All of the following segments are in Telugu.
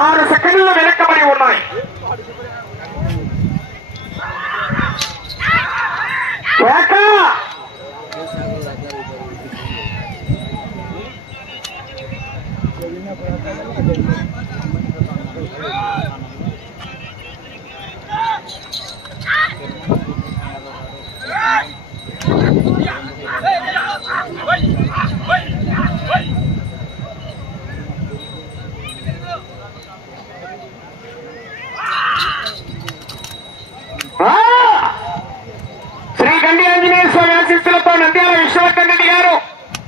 6 సెకండ్లు వెనకబడి ఉన్నాయి. శ్రీ గండి ఆంజనేయ స్వామి ఆశీస్సులతో నంద్యాల విశ్వవర్ధన్ రెడ్డి గారు,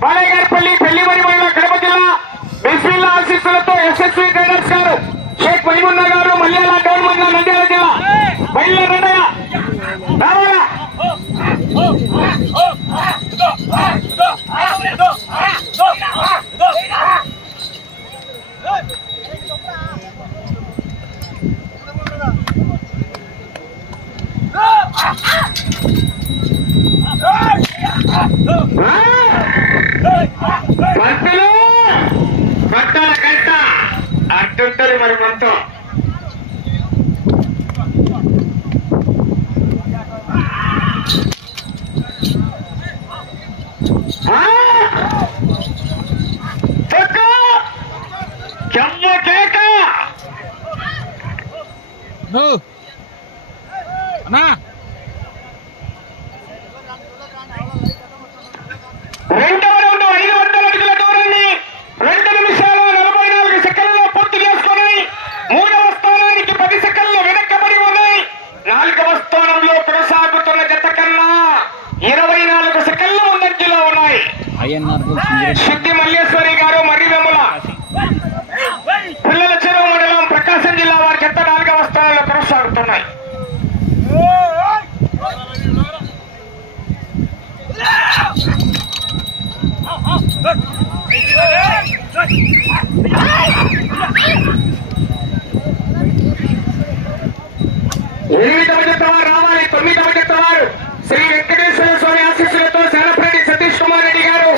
బాలయ్యగారిపల్లి పెళ్లిమరి మండలం కడప జిల్లా, బిస్మిల్లా ఆశీస్సులతో ఎస్ఎస్వి ట్రేడర్స్ గారు, షేక్ మహిమున్నా గారు, మల్యాల టౌన్ మండలం నంద్యాల జిల్లా. బయలుదేరడయ్య రావాలా కట్టాల కట్ట అట్టుంటది మరి మొత్తం. రెండవ రౌండ్ 500 అడుగుల దూరాన్ని 2 నిమిషాల 44 సెకండ్లలో పూర్తి చేసుకుని 3వ స్థానానికి 10 సెకండ్లు వెనక్కబడి ఉన్నాయి. 4వ స్థానంలో కొనసాగుతున్న జత కన్నా 24 సెకండ్ల ముందంజలో ఉన్నాయి. శుద్ధి మల్లేశ్వరి గారు మర్రివెమ్ముల పిల్లల చెరువు మండలం ప్రకాశం జిల్లా వారి జత 4వ స్థానంలో కొనసాగుతున్నాయి. ఎనిమిదవ జత వారు రావాలి. 9వ జత వారు శ్రీ వెంకటేశ్వర స్వామి ఆశీస్సులతో శానప్రెడ్డి సతీష్ కుమార్ రెడ్డి గారు,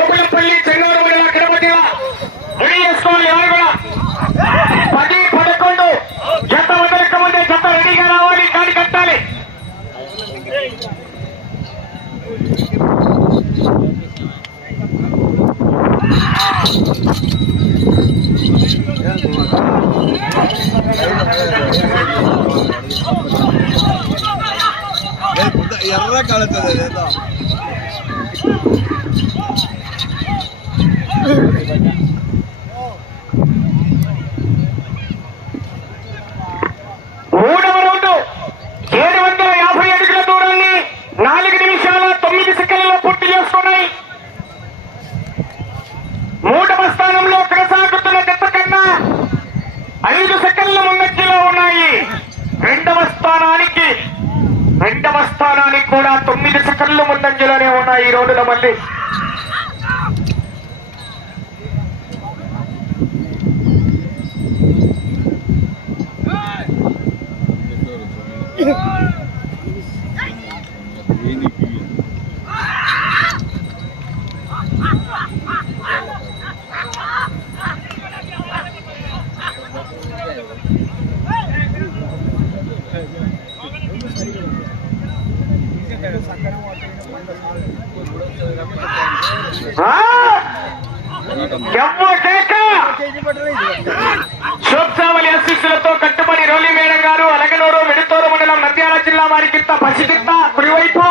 ఓపులంపల్లి చెన్నూరు మండలం కడప జిల్లా. రెడీ చేసుకోవాలి. ఎవరు కూడా 10, 11 జత వదలక ముందే జత రెడీగా రావాలి. కాడి కట్టాలి. ఎర్ర కడుతుంది ఏదో 3వ రౌండ్ 750 అడుగుల దూరాన్ని 4 నిమిషాల 9 సెకండ్లలో పూర్తి చేసుకున్నాయి. 3వ స్థానంలో కొనసాగుతున్న జత కన్నా 5 సెకండ్ల ముందంజలో ఉన్నాయి. 2వ స్థానానికి కూడా 9 సెకండ్ల ముందంజలోనే ఉన్నాయి. ఈ రోడ్డులో మళ్ళీ శోభావళి ఆశీస్సులతో కట్టుబడి రోలి మేడం గారు, అలగనూరు వెడుతూరు మండలం నంద్యాల జిల్లా వారి కిత్త పసికిత్త కుడివైపు,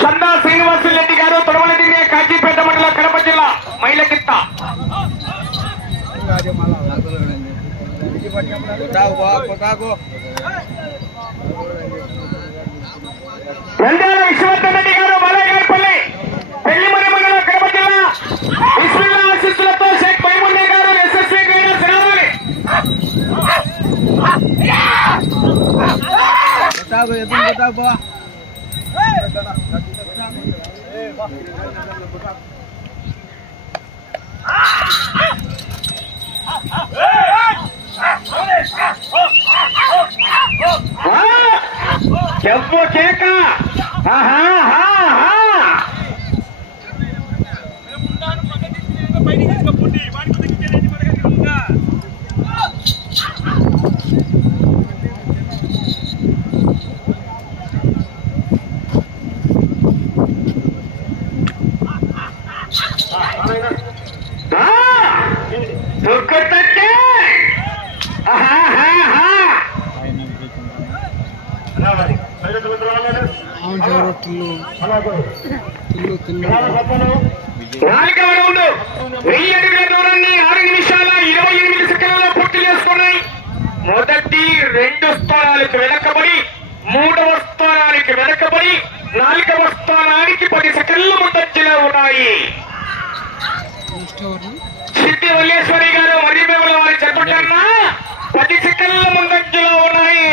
చందా శ్రీనివాసులరెడ్డి గారు తొడమల దిన్నే కాజీపేట మండలం కడప జిల్లా మైల కిత్త. నంద్యాల విశ్వవర్ధన్ రెడ్డి గారు, బాలయ్యగారిపల్లి పెళ్లిమరి మండలం కడప జిల్లా. బిస్మిల్లా ఆశీస్సులతో షేక్ మహిమున్నా గారు, ఎస్ఎస్వి ట్రేడర్స్ రావాలి. చెప్పు కేక నాలుగవ రౌండ్ 1000 అడుగుల దూరాన్ని 6 నిమిషాల 28 సెకండ్లలో పూర్తి చేసుకున్నాయి. మొదటి 2 స్థానాలకు వెనకబడి 3వ స్థానానికి వెనకబడి 4వ స్థానానికి 10 సెకండ్లు ముందంజలో ఉన్నాయి. సిద్ధి వల్లేశ్వరి గారు మరియు వారి జత కన్నా 10 సెకండ్ల ముందంజలో ఉన్నాయి.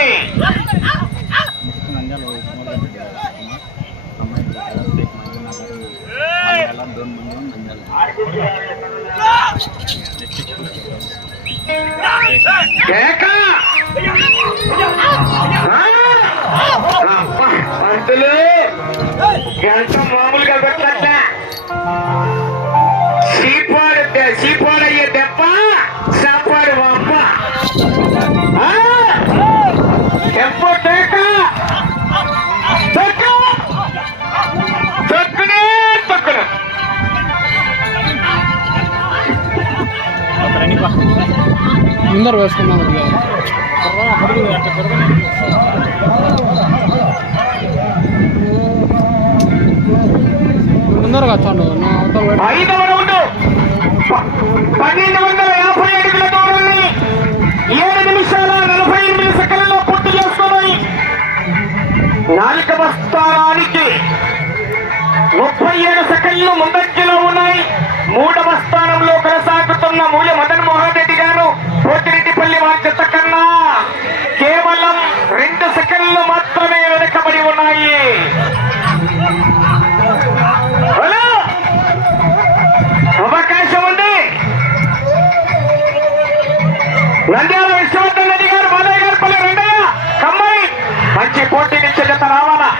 పంతులు ఎంత మామూలుగా పెట్టట సీపాడయ్యే దెబ్బ సాపాడు మా అమ్మ దెబ్బ తొక్కునే తొక్కును ముందర వేసుకున్నాం. ముందరగా వచ్చాను. 5వ రౌండ్ 1250 అడుగుల దూరాన్ని 7 నిమిషాల 48 సెకండ్లలో పూర్తి చేసుకున్నాయి. 4వ స్థానానికి 37 సెకండ్లు ముందంజలో ఉన్నాయి. 3వ స్థానంలో కొనసాగుతున్న మూల మదన్ మోహన్ రెడ్డి గారు పోతిరెడ్డిపల్లి వారి జత కన్నా కేవలం 2 సెకండ్లు మాత్రమే వెనకబడి ఉన్నాయి. అవకాశం ఉంది. నంద్యాల విశ్వవర్ధన్ రెడ్డి గారు మాదయ్య గారు పల్లి రెండయ్య కమ్మాయి మంచి పోటీ నుంచి జత రావాలా.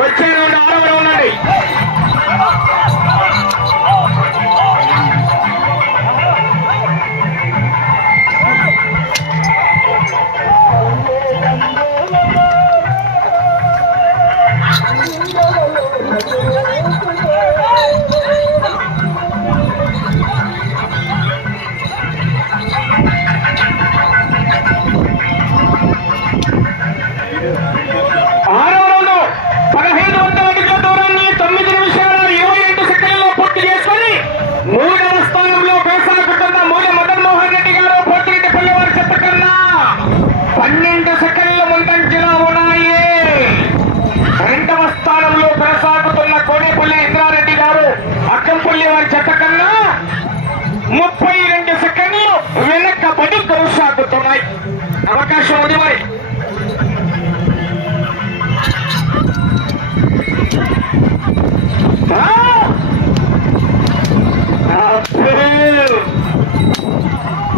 వచ్చే రౌండ్ 6వ రౌండ్ అండి. అక్కంపల్లి వారి జత కన్నా 32 సెకండ్లు వెనకబడి కొనసాగుతున్నాయి. అవకాశం ఉంది మరి.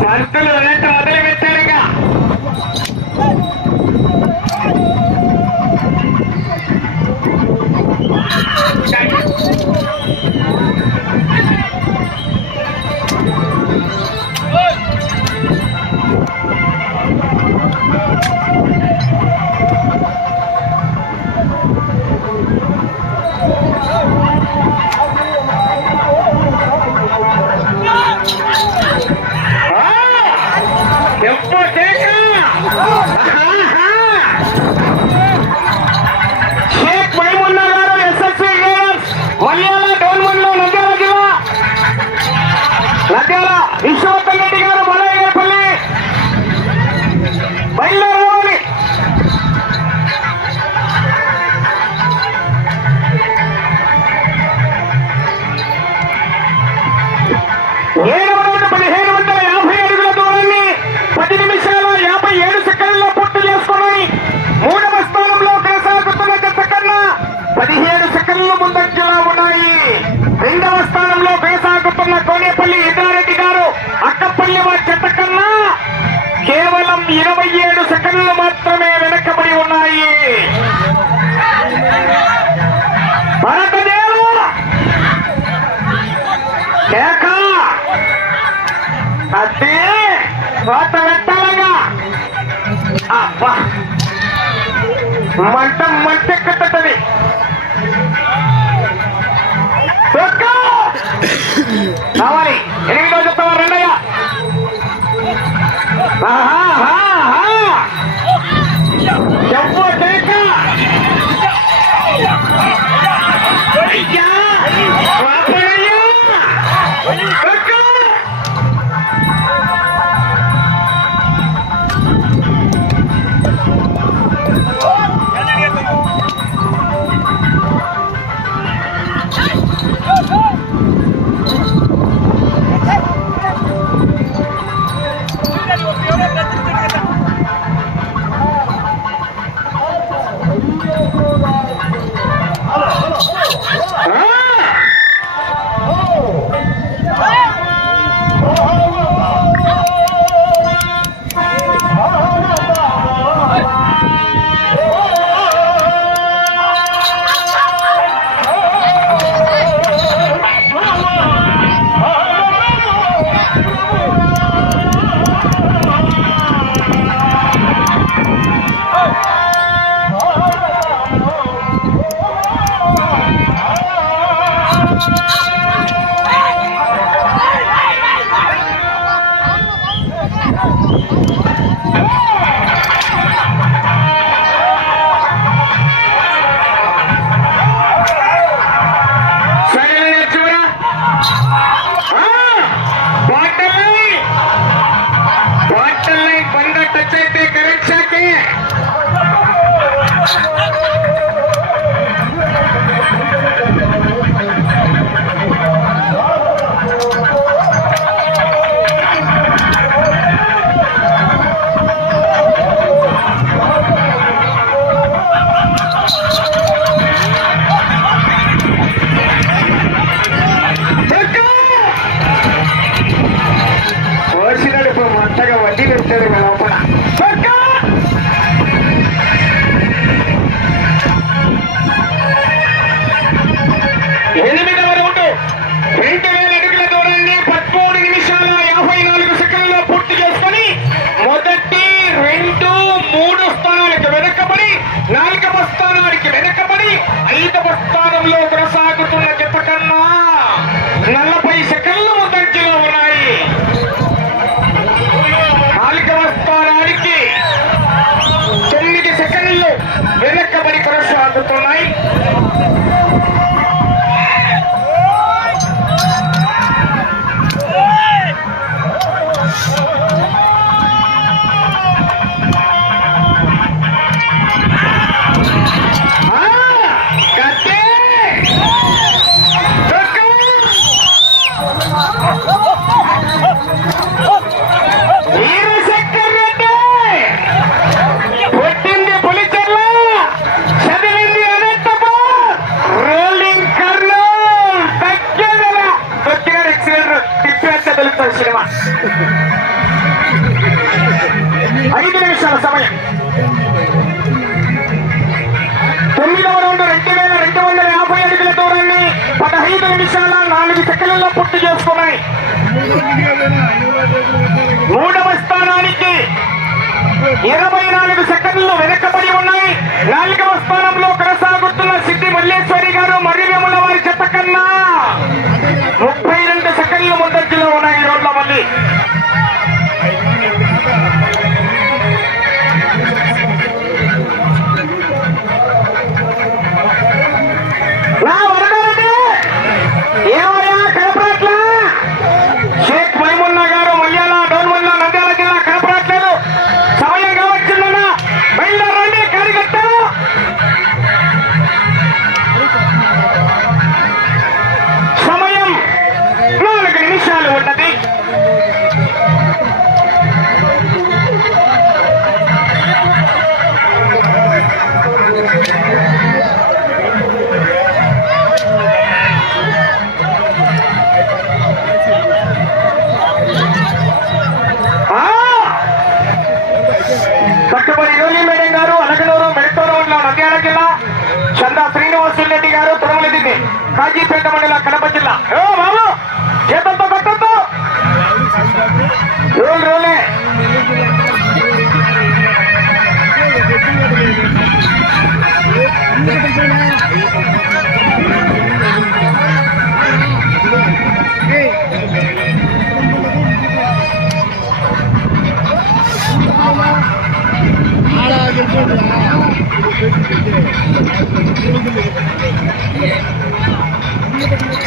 పంతులు వెనక మొదలు పెట్టారుగా. షేక్ మైమున్నా గారు SSC మలయాళ డోన్మన్లో నంద్యాల జిల్లా కేక అదే కోత పెట్టాలగా అబ్బా మంట మంటెక్కుతుంది కావాలి 8వ చెప్తావా రెండయ్య చెప్పు కేక అయ్యా పాపయ్యా సినిమా 5 నిమిషాల సమయం. 9వ రౌండ్ 2250 అడుగుల దూరాన్ని 15 నిమిషాల 4 సెకండ్లలో పూర్తి చేసుకున్నాయి. 3వ స్థానానికి 24 సెకండ్లు వెనకబడి ఉన్నాయి. 4వ స్థానంలో కొనసాగుతున్న సిద్ధి మల్లేశ్వరి గారు మర్రివేముల వారి చెత్త కన్నా 32 సెకండ్లు ముందంజలో ఉన్నాయి. రోడ్ల మళ్ళీ ఏమయ్యా కనపడట్ల షేక్ మైమున్నా గారు మల్యాల డోన్మల్ల నంద్యాల జిల్లా కనపడట్లేదు. సమయం కావచ్చిందన్నా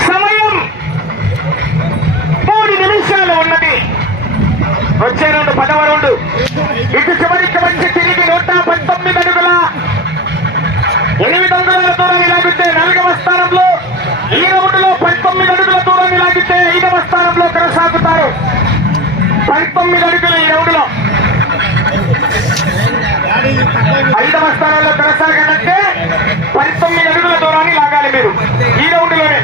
సమయం 3 నిమిషాలు ఉన్నది. వచ్చే రౌండ్ 10వ రౌండ్. ఇటు చివరికి వచ్చి తిరిగి 119 అడుగుల 8 అంగుళాల దూరాన్ని లాగితే 4వ స్థానంలో, ఈ రౌండ్ లో 19 అడుగుల దూరాన్ని లాగితే 5వ స్థానంలో కొనసాగుతారు. 19 అడుగులు ఈ రౌండ్ లో 5వ స్థానంలో కొనసాగాలంటే 19 అడుగుల దూరాన్ని లాగాలి మీరు ఈ రౌండ్ లోనే.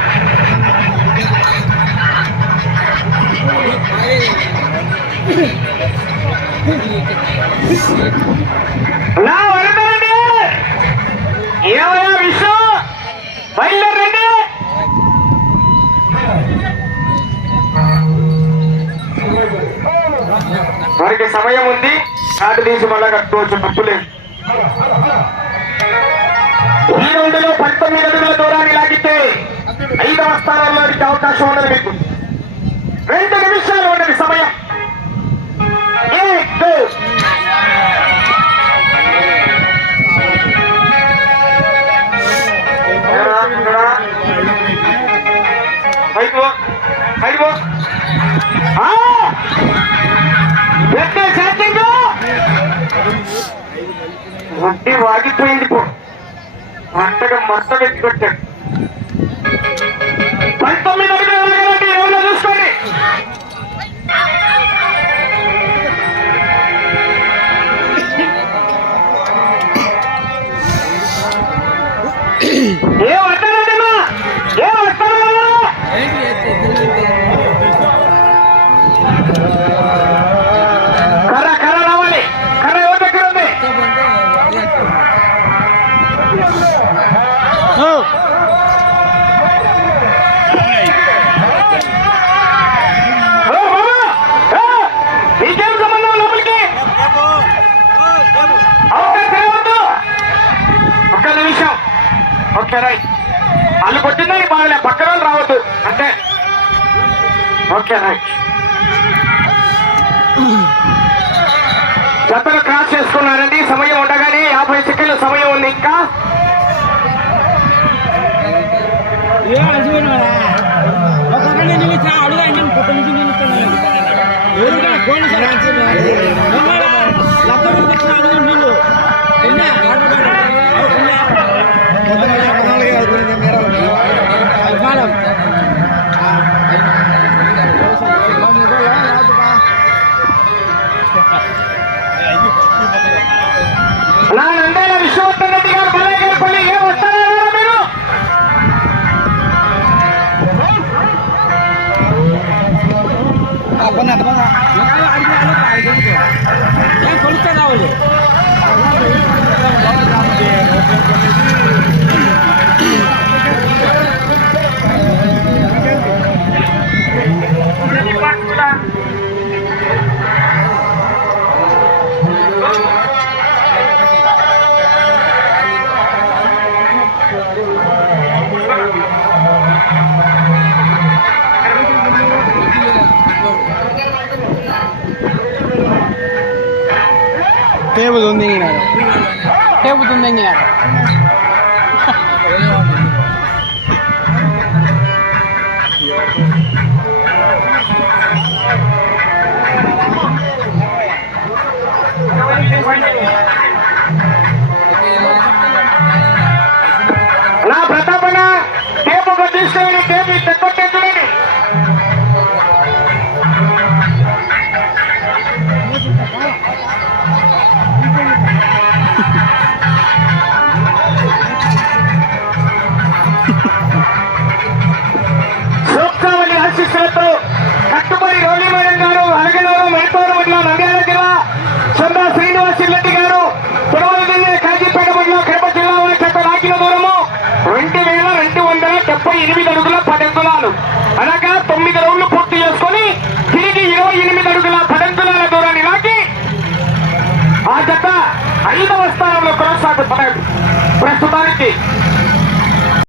నా వెళ్తారండి, ఏమయ్యా విషయం, బయలుదేరండి. వారికి సమయం ఉంది, నాటు తీసి మళ్ళా కట్టుకోవచ్చు, తప్పులేదు. ఈ రౌండ్ లో 19 అడుగుల దూరాన్ని లాగితే 5వ స్థానంలోనికి అవకాశం ఉండదు మీకు. 2 నిమిషాలు ఉండదు సమయం. వడ్డీ వాగిపోయింది, అంతగా మొత్తం ఎత్తుకొచ్చాడు. 19 అడుగులు ఎవరో చూసుకోండి. ఏ వస్తానండి, ఏ వస్తాను, కర్ర కర్ర రావాలి. కర్ర ఎవరి దగ్గర ఉంది? నీకేం సంబంధం లోపలికి? ఒక్క నిమిషం. Okay right. వాళ్ళు కొట్టిందని బాగాలే, పక్కన రావద్దు అంటే. Okay right. జతలు క్రాస్ చేసుకున్నారండి. సమయం ఉండగానే 50 సెకండ్ల సమయం ఉంది. ఇంకా నా నందేల విశ్వవర్ధన్ రెడ్డి గారు బలగారిపల్లి ఏం వస్తారా మీరు? కొలిస్తే కావాలి. టేబుల్ ఉంది, టేబుల్ ఉంది. నా ప్రతాపన టేపు తీసుకొని టేపు తెక్కొట్టే చూడండి. సోక్కావళి ఆశీస్సులతో కట్టుబడి రోలి మేడం గారు, అలగనూరు మైపాడు మండలం నంద్యాల జిల్లా, చందా శ్రీనివాస్ రెడ్డి గారు, పురవల్లి కాజీపేట మండలం కడప జిల్లా వారి చెత్త లాగిన దూరము 2278 అడుగుల 10 అంగుళాలు, అనగా 9 రౌండ్లు